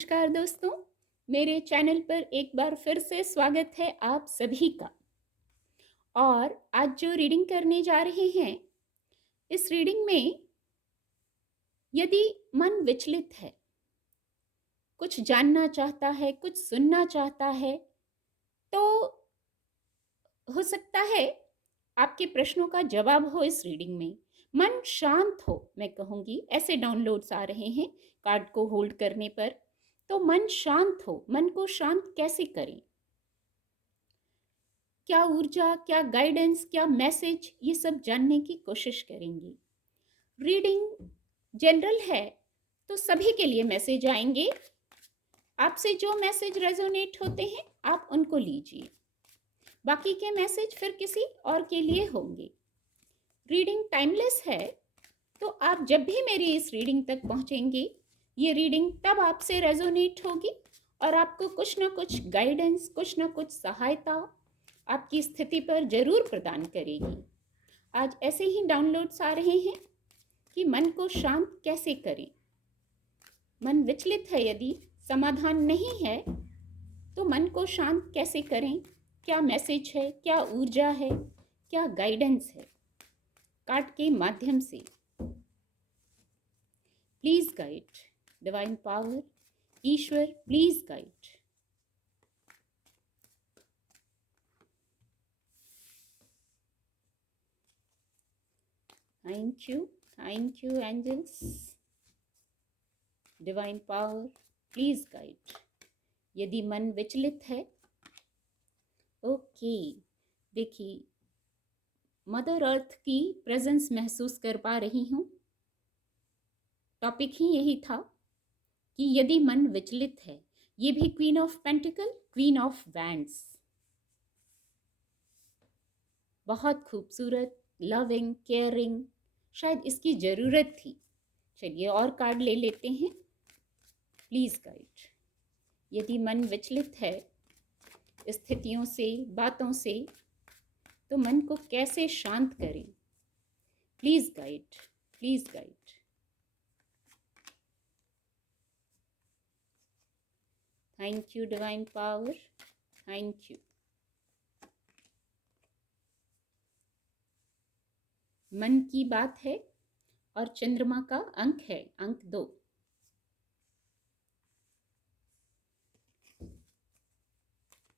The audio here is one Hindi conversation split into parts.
नमस्कार दोस्तों, मेरे चैनल पर एक बार फिर से स्वागत है आप सभी का। और आज जो रीडिंग करने जा रहे हैं, इस रीडिंग में यदि मन विचलित है, कुछ जानना चाहता है, कुछ सुनना चाहता है, तो हो सकता है आपके प्रश्नों का जवाब हो इस रीडिंग में। मन शांत हो, मैं कहूँगी, ऐसे डाउनलोड्स आ रहे हैं कार्ड को होल्ड करने पर। तो मन शांत हो, मन को शांत कैसे करें, क्या ऊर्जा, क्या गाइडेंस, क्या मैसेज, ये सब जानने की कोशिश करेंगे। रीडिंग जनरल है तो सभी के लिए मैसेज आएंगे। आपसे जो मैसेज रेजोनेट होते हैं आप उनको लीजिए, बाकी के मैसेज फिर किसी और के लिए होंगे। रीडिंग टाइमलेस है, तो आप जब भी मेरी इस रीडिंग तक पहुंचेंगे, ये रीडिंग तब आपसे रेजोनेट होगी और आपको कुछ ना कुछ गाइडेंस, कुछ ना कुछ सहायता आपकी स्थिति पर जरूर प्रदान करेगी। आज ऐसे ही डाउनलोड्स आ रहे हैं कि मन को शांत कैसे करें। मन विचलित है, यदि समाधान नहीं है तो मन को शांत कैसे करें, क्या मैसेज है, क्या ऊर्जा है, क्या गाइडेंस है कार्ड के माध्यम से। प्लीज गाइड, डिवाइन पावर, ईश्वर please guide. Thank you angels, divine power please guide. यदि मन विचलित है, ओके, देखिए, मदर अर्थ की प्रेजेंस महसूस कर पा रही हूँ। टॉपिक ही यही था कि यदि मन विचलित है, ये भी queen of pentacle, queen of wands, बहुत खूबसूरत, लविंग, केयरिंग, शायद इसकी ज़रूरत थी। चलिए और कार्ड ले लेते हैं। प्लीज़ गाइड, यदि मन विचलित है स्थितियों से, बातों से, तो मन को कैसे शांत करें। Please guide, please guide. Thank you divine power, thank you. मन की बात है और चंद्रमा का अंक है, अंक 2।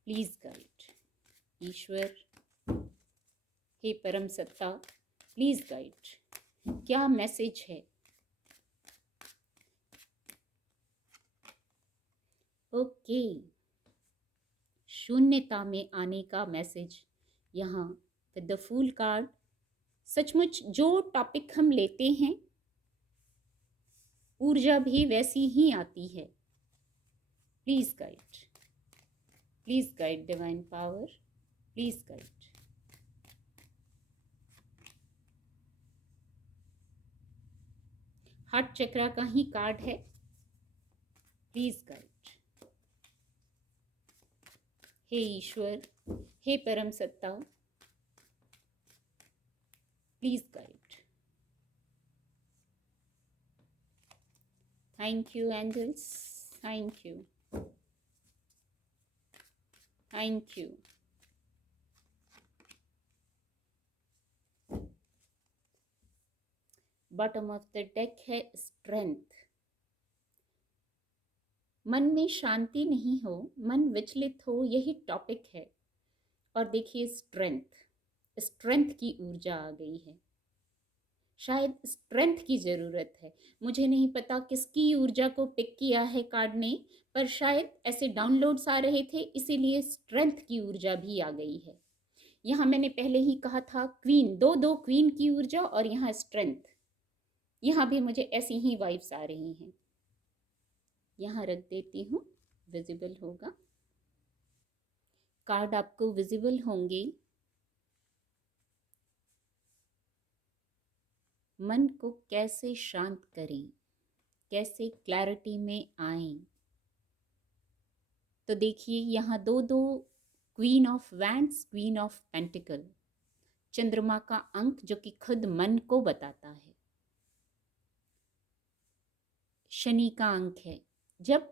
प्लीज गाइड, ईश्वर, हे परम सत्ता, प्लीज गाइड, क्या मैसेज है। ओके, शून्यता में आने का मैसेज यहाँ विद द फूल कार्ड। सचमुच जो टॉपिक हम लेते हैं, ऊर्जा भी वैसी ही आती है। Please guide, please guide divine power, please guide. Heart chakra का ही कार्ड है। प्लीज गाइड, हे ईश्वर, हे परम सत्ता, please guide. Thank you angels, thank you, thank you. Bottom of the deck है स्ट्रेंथ। मन में शांति नहीं हो, मन विचलित हो, यही टॉपिक है। और देखिए स्ट्रेंथ, स्ट्रेंथ की ऊर्जा आ गई है। शायद स्ट्रेंथ की ज़रूरत है। मुझे नहीं पता किसकी ऊर्जा को पिक किया है कार्ड ने, पर शायद ऐसे डाउनलोड्स आ रहे थे, इसीलिए स्ट्रेंथ की ऊर्जा भी आ गई है। यहाँ मैंने पहले ही कहा था क्वीन, दो दो क्वीन की ऊर्जा, और यहाँ स्ट्रेंथ। यहाँ भी मुझे ऐसी ही वाइब्स आ रही हैं। यहाँ रख देती हूँ, विजिबल होगा। कार्ड आपको विजिबल होंगे। मन को कैसे शांत करें, कैसे क्लैरिटी में आएं। तो देखिए यहाँ दो दो queen of wands, queen of pentacle, चंद्रमा का अंक जो कि खुद मन को बताता है। शनि का अंक है। जब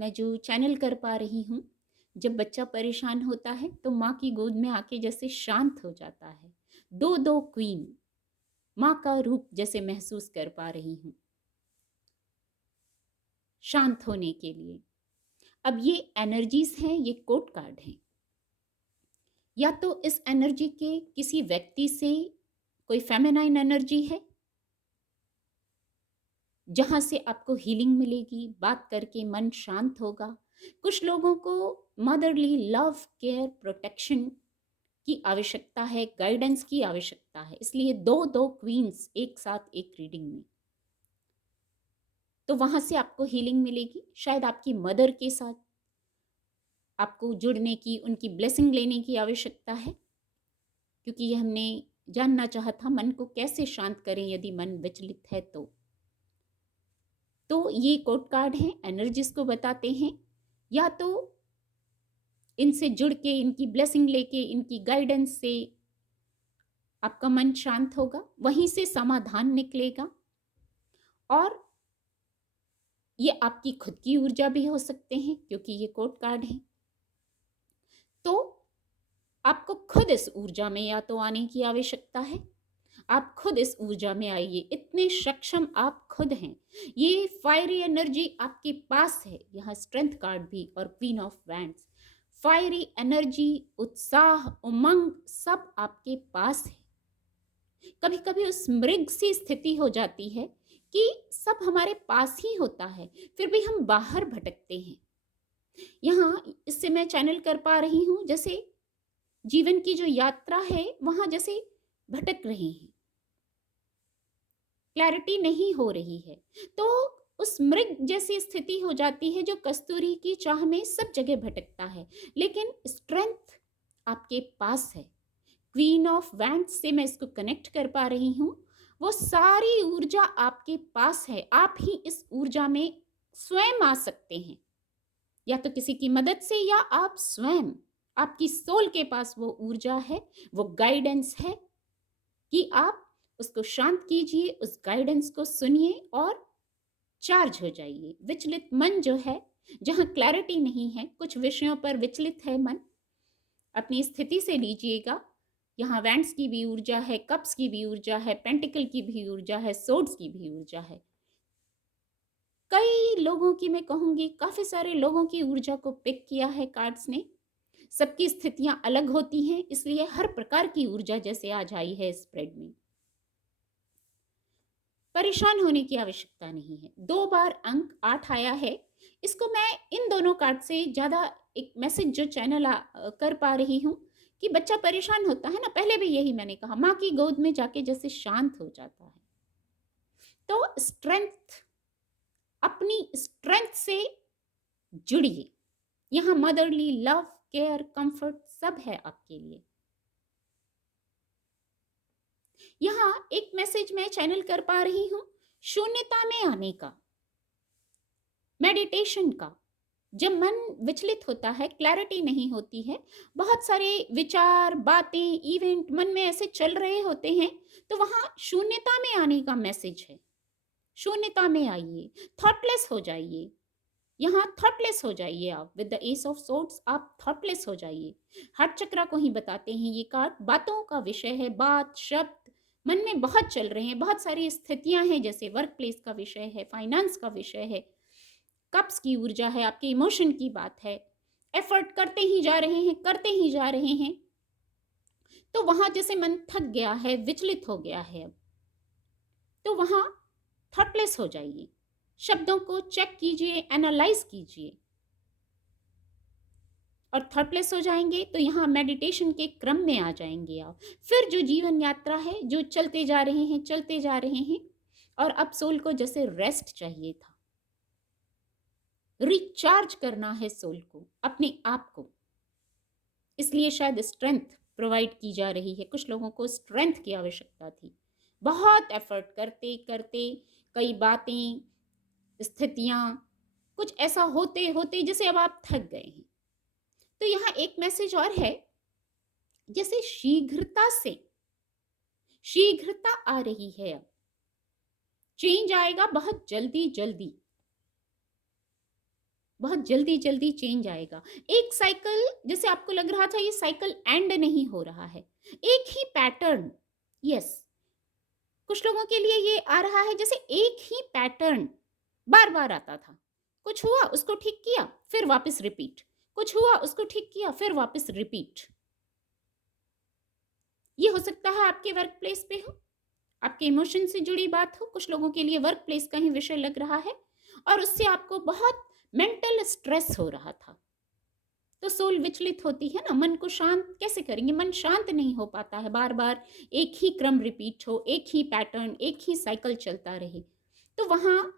मैं जो चैनल कर पा रही हूँ, जब बच्चा परेशान होता है तो माँ की गोद में आके जैसे शांत हो जाता है। दो दो क्वीन, माँ का रूप जैसे महसूस कर पा रही हूँ शांत होने के लिए। अब ये एनर्जीज हैं, ये कोड कार्ड हैं। या तो इस एनर्जी के किसी व्यक्ति से कोई फेमिनाइन एनर्जी है जहां से आपको हीलिंग मिलेगी, बात करके मन शांत होगा। कुछ लोगों को मदरली लव, केयर, प्रोटेक्शन की आवश्यकता है, गाइडेंस की आवश्यकता है, इसलिए दो दो क्वींस एक साथ एक रीडिंग में। तो वहां से आपको हीलिंग मिलेगी। शायद आपकी मदर के साथ आपको जुड़ने की, उनकी ब्लेसिंग लेने की आवश्यकता है, क्योंकि ये हमने जानना चाहा था मन को कैसे शांत करें यदि मन विचलित है तो ये कोड कार्ड हैं, एनर्जीज को बताते हैं। या तो इनसे जुड़ के, इनकी ब्लेसिंग लेके, इनकी गाइडेंस से आपका मन शांत होगा, वहीं से समाधान निकलेगा। और ये आपकी खुद की ऊर्जा भी हो सकते हैं, क्योंकि ये कोड कार्ड है। तो आपको खुद इस ऊर्जा में या तो आने की आवश्यकता है। आप खुद इस ऊर्जा में आइए, इतने सक्षम आप खुद हैं। ये फायरी एनर्जी आपके पास है। यहाँ स्ट्रेंथ कार्ड भी और queen of wands. Fiery energy, उत्साह, उमंग सब आपके पास है। कभी कभी उस मृग सी स्थिति हो जाती है कि सब हमारे पास ही होता है, फिर भी हम बाहर भटकते हैं। यहाँ इससे मैं चैनल कर पा रही हूँ, जैसे जीवन की जो यात्रा है वहां जैसे भटक रहे हैं, क्लैरिटी नहीं हो रही है। तो उस मृग जैसी स्थिति हो जाती है जो कस्तूरी की चाह में सब जगह भटकता है, लेकिन स्ट्रेंथ आपके पास है। क्वीन ऑफ वैंड्स से मैं इसको कनेक्ट कर पा रही हूँ। वो सारी ऊर्जा आपके पास है। आप ही इस ऊर्जा में स्वयं आ सकते हैं, या तो किसी की मदद से, या आप स्वयं। आपकी सोल के पास वो ऊर्जा है, वो गाइडेंस है कि आप उसको शांत कीजिए, उस गाइडेंस को सुनिए और चार्ज हो जाइए। विचलित मन जो है, जहां क्लैरिटी नहीं है, कुछ विषयों पर विचलित है मन, अपनी स्थिति से लीजिएगा। यहाँ वैंड्स की भी ऊर्जा है, कप्स की भी ऊर्जा है, पेंटिकल की भी ऊर्जा है, सोर्ड्स की भी ऊर्जा है। कई लोगों की, मैं कहूंगी काफी सारे लोगों की ऊर्जा को पिक किया है कार्ड्स ने। सबकी स्थितियां अलग होती हैं, इसलिए हर प्रकार की ऊर्जा जैसे आज आई है स्प्रेड में। परेशान होने की आवश्यकता नहीं है। 2 बार अंक 8 आया है। इसको मैं इन दोनों कार्ड से ज्यादा एक मैसेज जो चैनल कर पा रही हूँ कि बच्चा परेशान होता है ना, पहले भी यही मैंने कहा, माँ की गोद में जाके जैसे शांत हो जाता है। तो स्ट्रेंथ, अपनी स्ट्रेंथ से जुड़िए। यहाँ मदरली लव, केयर, कंफर्ट सब है आपके लिए। यहाँ एक मैसेज मैं चैनल कर पा रही हूं शून्यता में आने का, मेडिटेशन का। जब मन विचलित होता है, क्लैरिटी नहीं होती है, बहुत सारे विचार, बातें, इवेंट मन में ऐसे चल रहे होते हैं, तो वहां शून्यता में आने का मैसेज है। शून्यता में आइए, थॉटलेस हो जाइए। यहाँ थॉटलेस हो जाइए आप। With the S of swords आप थॉटलेस हो जाइए। हार्ट चक्रा को ही बताते हैं ये कार्ड। बातों का विषय है, बात, शब्द मन में बहुत चल रहे हैं, बहुत सारी स्थितियां हैं, जैसे वर्क प्लेस का विषय है, फाइनेंस का विषय है, कप्स की ऊर्जा है, आपके इमोशन की बात है। एफर्ट करते ही जा रहे हैं, करते ही जा रहे हैं, तो वहां जैसे मन थक गया है, विचलित हो गया है। अब तो वहां थॉटलेस हो जाइए, शब्दों को चेक कीजिए, एनालाइज कीजिए, और थॉटलेस हो जाएंगे तो यहाँ मेडिटेशन के क्रम में आ जाएंगे आप। फिर जो जीवन यात्रा है, जो चलते जा रहे हैं, चलते जा रहे हैं, और अब सोल को जैसे रेस्ट चाहिए था, रिचार्ज करना है सोल को, अपने आप को, इसलिए शायद स्ट्रेंथ प्रोवाइड की जा रही है। कुछ लोगों को स्ट्रेंथ की आवश्यकता थी। बहुत एफर्ट करते करते, कई बातें, स्थितियां, कुछ ऐसा होते होते जैसे अब आप थक गए हैं। तो यहाँ एक मैसेज और है, जैसे शीघ्रता आ रही है। अब चेंज आएगा बहुत जल्दी जल्दी। बहुत जल्दी जल्दी चेंज आएगा। एक साइकिल, जैसे आपको लग रहा था ये साइकिल एंड नहीं हो रहा है, एक ही पैटर्न, यस, कुछ लोगों के लिए ये आ रहा है जैसे एक ही पैटर्न बार बार आता था। कुछ हुआ उसको ठीक किया फिर वापस रिपीट, कुछ हुआ उसको ठीक किया फिर वापस रिपीट। ये हो सकता है आपके वर्क प्लेस पे हो, आपके इमोशन से जुड़ी बात हो, कुछ लोगों के लिए वर्क प्लेस का ही विषय लग रहा है और उससे आपको बहुत मेंटल स्ट्रेस हो रहा था। तो सोल विचलित होती है ना, मन को शांत कैसे करेंगे, मन शांत नहीं हो पाता है, बार बार एक ही क्रम रिपीट हो, एक ही पैटर्न, एक ही साइकिल चलता रहे। तो वहाँ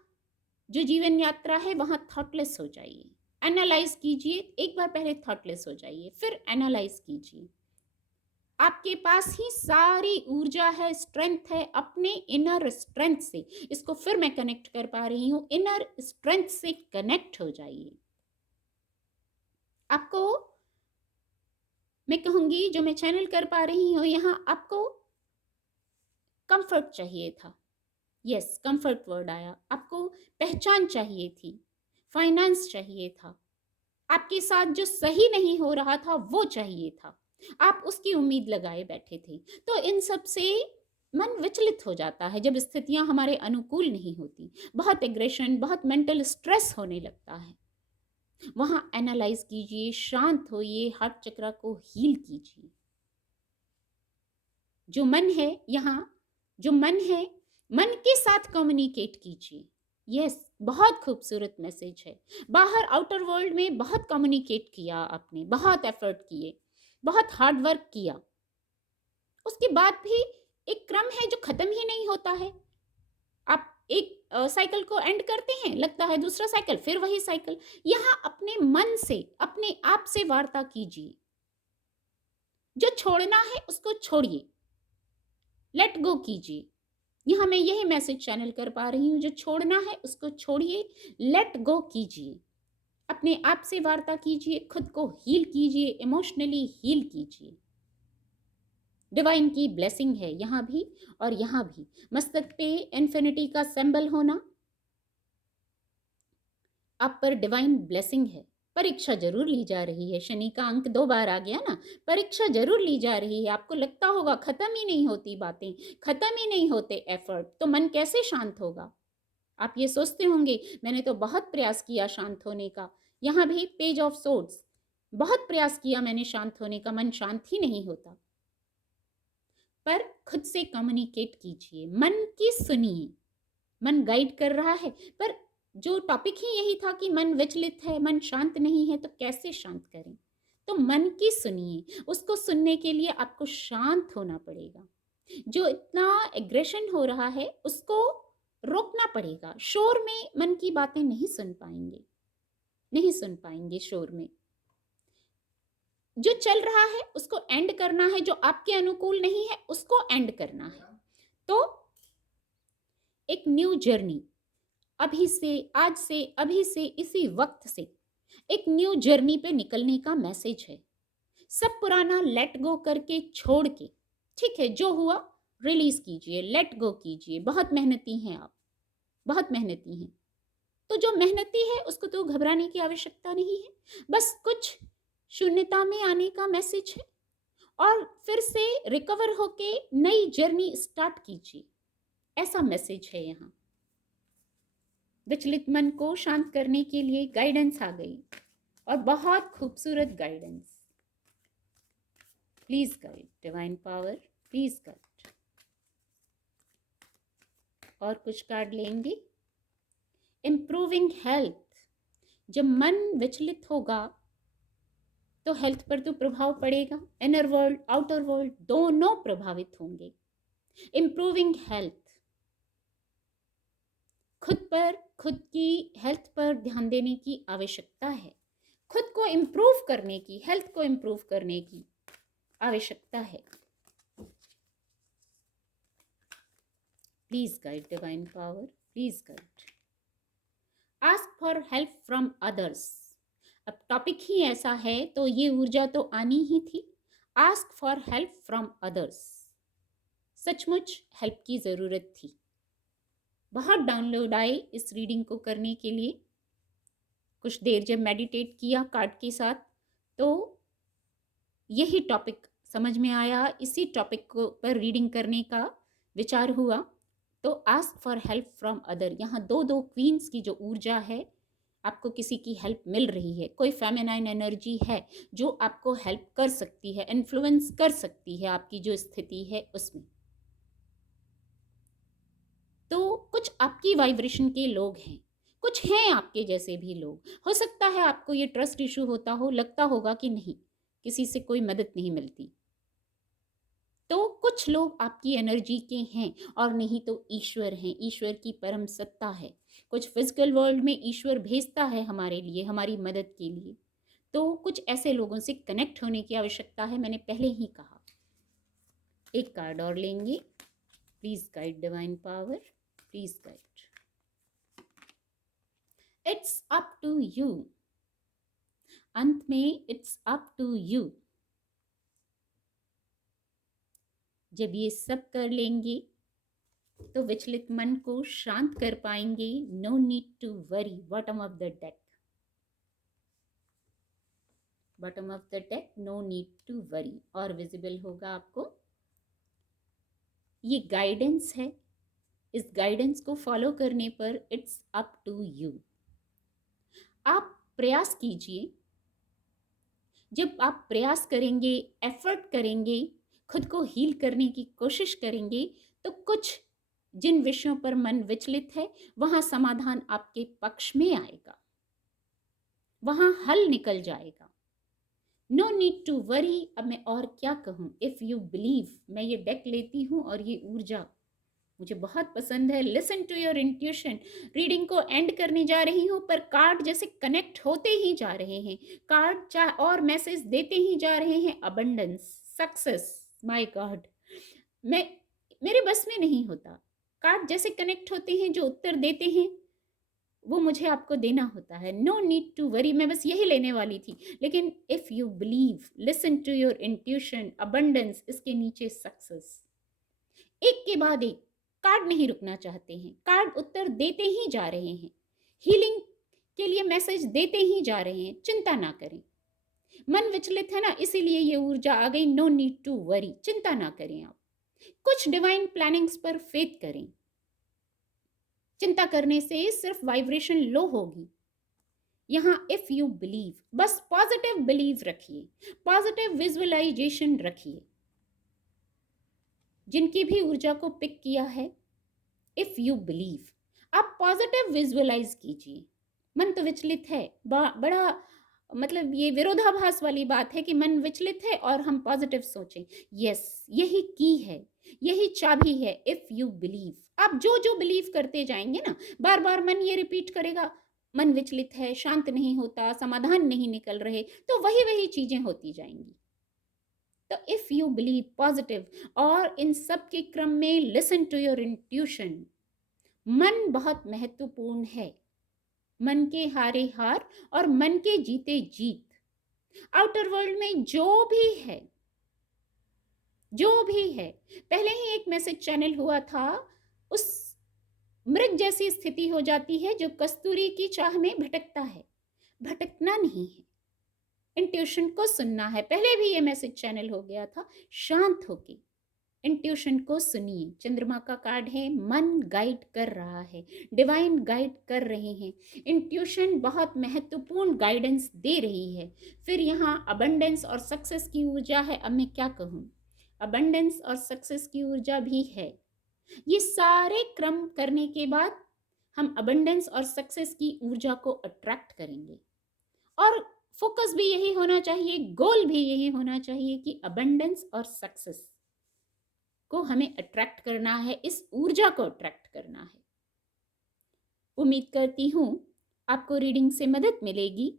जो जीवन यात्रा है वहाँ थॉटलेस हो जाइए, एनालाइज कीजिए, एक बार पहले थॉटलेस हो जाइए फिर एनालाइज कीजिए। आपके पास ही सारी ऊर्जा है, स्ट्रेंथ है, अपने इनर स्ट्रेंथ से, इसको फिर मैं कनेक्ट कर पा रही हूँ, इनर स्ट्रेंथ से कनेक्ट हो जाइए। आपको मैं कहूंगी, जो मैं चैनल कर पा रही हूँ यहाँ, आपको कंफर्ट चाहिए था, यस, कंफर्ट वर्ड आया। आपको पहचान चाहिए थी, फाइनेंस चाहिए था, आपके साथ जो सही नहीं हो रहा था वो चाहिए था, आप उसकी उम्मीद लगाए बैठे थे। तो इन सब से मन विचलित हो जाता है जब स्थितियां हमारे अनुकूल नहीं होती, बहुत एग्रेशन, बहुत मेंटल स्ट्रेस होने लगता है। वहां एनालाइज कीजिए, शांत होइए, हार्ट चक्र को हील कीजिए। जो मन है यहाँ, जो मन है, मन के साथ कम्युनिकेट कीजिए। यस, बहुत खूबसूरत मैसेज है। बाहर आउटर वर्ल्ड में बहुत कम्युनिकेट किया आपने, बहुत एफर्ट किए, बहुत हार्ड वर्क किया, उसके बाद भी एक क्रम है जो खत्म ही नहीं होता है। आप एक साइकिल को एंड करते हैं, लगता है दूसरा साइकिल, फिर वही साइकिल। यहाँ अपने मन से, अपने आप से वार्ता कीजिए। जो छोड़ना है उसको छोड़िए, लेट गो कीजिए। यहाँ मैं यही मैसेज चैनल कर पा रही हूँ, जो छोड़ना है उसको छोड़िए, लेट गो कीजिए, अपने आप से वार्ता कीजिए, खुद को हील कीजिए, इमोशनली हील कीजिए। डिवाइन की ब्लेसिंग है यहाँ भी और यहाँ भी। मस्तक पे इन्फिनिटी का सिंबल होना, आप पर डिवाइन ब्लेसिंग है। परीक्षा जरूर ली जा रही है, शनि का अंक 2 बार आ गया ना, परीक्षा जरूर ली जा रही है। आपको लगता होगा खत्म ही नहीं होती बातें, खत्म ही नहीं होते एफर्ट, तो मन कैसे शांत होगा। आप ये सोचते होंगे मैंने तो बहुत प्रयास किया शांत होने का। यहाँ भी पेज ऑफ सोर्ड्स, बहुत प्रयास किया मैंने शांत होने का, मन शांत ही नहीं होता। पर खुद से कम्युनिकेट कीजिए, मन की सुनिए। मन गाइड कर रहा है, पर जो टॉपिक ही यही था कि मन विचलित है, मन शांत नहीं है, तो कैसे शांत करें। तो मन की सुनिए, उसको सुनने के लिए आपको शांत होना पड़ेगा। जो इतना एग्रेशन हो रहा है उसको रोकना पड़ेगा। शोर में मन की बातें नहीं सुन पाएंगे, नहीं सुन पाएंगे शोर में। जो चल रहा है उसको एंड करना है, जो आपके अनुकूल नहीं है उसको एंड करना है। तो एक न्यू जर्नी, अभी से, आज से, अभी से, इसी वक्त से एक न्यू जर्नी पे निकलने का मैसेज है। सब पुराना लेट गो करके, छोड़ के, ठीक है, जो हुआ रिलीज कीजिए, लेट गो कीजिए। बहुत मेहनती हैं आप, बहुत मेहनती हैं। तो जो मेहनती है उसको तो घबराने की आवश्यकता नहीं है, बस कुछ शून्यता में आने का मैसेज है और फिर से रिकवर होके नई जर्नी स्टार्ट कीजिए, ऐसा मैसेज है यहाँ। विचलित मन को शांत करने के लिए गाइडेंस आ गई और बहुत खूबसूरत guidance. Please guide, divine power, please guide. और कुछ कार्ड लेंगे। इम्प्रूविंग हेल्थ, जब मन विचलित होगा तो हेल्थ पर तो प्रभाव पड़ेगा, इनर वर्ल्ड, आउटर वर्ल्ड दोनों प्रभावित होंगे। इम्प्रूविंग हेल्थ, खुद पर, खुद की हेल्थ पर ध्यान देने की आवश्यकता है। खुद को इम्प्रूव करने की, हेल्थ को इम्प्रूव करने की आवश्यकता है। Please guide, divine power, please guide. Ask for help from others, अब टॉपिक ही ऐसा है तो ये ऊर्जा तो आनी ही थी। Ask for help from others, सचमुच हेल्प की जरूरत थी। बहुत डाउनलोड आए इस रीडिंग को करने के लिए, कुछ देर जब मेडिटेट किया कार्ड के साथ, तो यही टॉपिक समझ में आया, इसी टॉपिक को पर रीडिंग करने का विचार हुआ। तो ask for help from other, यहाँ दो दो क्वींस की जो ऊर्जा है, आपको किसी की हेल्प मिल रही है, कोई फेमिनाइन एनर्जी है जो आपको हेल्प कर सकती है, इन्फ्लुएंस कर सकती है आपकी जो स्थिति है उसमें। तो कुछ आपकी वाइब्रेशन के लोग हैं, कुछ हैं आपके जैसे भी लोग। हो सकता है आपको ये ट्रस्ट इशू होता हो, लगता होगा कि नहीं किसी से कोई मदद नहीं मिलती, तो कुछ लोग आपकी एनर्जी के हैं, और नहीं तो ईश्वर हैं, ईश्वर की परम सत्ता है। कुछ फिजिकल वर्ल्ड में ईश्वर भेजता है हमारे लिए, हमारी मदद के लिए। तो कुछ ऐसे लोगों से कनेक्ट होने की आवश्यकता है, मैंने पहले ही कहा। एक कार्ड और लेंगे। Please guide divine power, please guide. It's up to you. अंत में इट्स अप टू यू। जब ये सब कर लेंगे तो विचलित मन को शांत कर पाएंगे। No need to worry. Bottom of the deck, bottom of the deck, no need to worry. और विजिबल होगा आपको। ये गाइडेंस है, इस गाइडेंस को फॉलो करने पर इट्स अप टू यू। आप प्रयास कीजिए। जब आप प्रयास करेंगे, एफर्ट करेंगे, खुद को हील करने की कोशिश करेंगे, तो कुछ जिन विषयों पर मन विचलित है वहां समाधान आपके पक्ष में आएगा, वहां हल निकल जाएगा। No need to worry. अब मैं और क्या कहूं। If you believe. मैं ये डेक लेती हूं और ये ऊर्जा मुझे बहुत पसंद है। Listen to your intuition. Reading को एंड करने जा रही हूं, पर कार्ड जैसे कनेक्ट होते ही जा रहे हैं, कार्ड चाहे और मैसेज देते ही जा रहे हैं। अबंडेंस, सक्सेस, माय गॉड, मैं मेरे बस में नहीं होता। कार्ड जैसे कनेक्ट होते हैं, जो उत्तर देते हैं वो मुझे आपको देना होता है। No need to worry. मैं बस यही लेने वाली थी, लेकिन if you believe, listen to your intuition, abundance, इसके नीचे सक्सेस। एक के बाद एक कार्ड नहीं रुकना चाहते हैं, कार्ड उत्तर देते ही जा रहे हैं, हीलिंग के लिए मैसेज देते ही जा रहे हैं। चिंता ना करें। मन विचलित है ना, इसीलिए ये ऊर्जा आ गई। No need to worry. चिंता ना करें। आप कुछ डिवाइन प्लानिंग्स पर फेथ करें। चिंता करने से सिर्फ वाइब्रेशन लो होगी। यहां इफ यू बिलीव, बस पॉजिटिव बिलीव रखिए, पॉजिटिव विजुअलाइजेशन रखिए। जिनकी भी ऊर्जा को पिक किया है, इफ यू बिलीव, आप पॉजिटिव विजुअलाइज कीजिए। मन तो विचलित है, बड़ा मतलब ये विरोधाभास वाली बात है कि मन विचलित है और हम पॉजिटिव सोचें। यस, यही की है, यही चाबी है। इफ यू बिलीव, आप जो जो बिलीव करते जाएंगे ना, बार बार मन ये रिपीट करेगा, मन विचलित है, शांत नहीं होता, समाधान नहीं निकल रहे, तो वही वही चीजें होती जाएंगी। तो इफ यू बिलीव, पॉजिटिव, और इन सब के क्रम में लिसन टू योर इंट्यूशन। मन बहुत महत्वपूर्ण है। मन के हारे हार और मन के जीते जीत। आउटर वर्ल्ड में जो भी है, जो भी है, पहले ही एक मैसेज चैनल हुआ था, उस मृग जैसी स्थिति हो जाती है जो कस्तूरी की चाह में भटकता है। भटकना नहीं है, इंट्यूशन को सुनना है। पहले भी ये मैसेज चैनल हो गया था। शांत होके इंट्यूशन को सुनिए। चंद्रमा का कार्ड है, मन गाइड कर रहा है, डिवाइन गाइड कर रहे हैं। इंट्यूशन बहुत महत्वपूर्ण गाइडेंस दे रही है। फिर यहाँ अबंडेंस और सक्सेस की ऊर्जा है। अब मैं क्या कहूँ, अबंडेंस और सक्सेस की ऊर्जा भी है। ये सारे क्रम करने के बाद हम अबंडेंस और सक्सेस की ऊर्जा को अट्रैक्ट करेंगे, और फोकस भी यही होना चाहिए, गोल भी यही होना चाहिए कि अबंडेंस और सक्सेस को हमें अट्रैक्ट करना है, इस ऊर्जा को अट्रैक्ट करना है। उम्मीद करती हूँ आपको रीडिंग से मदद मिलेगी।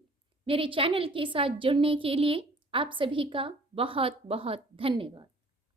मेरे चैनल के साथ जुड़ने के लिए आप सभी का बहुत बहुत धन्यवाद।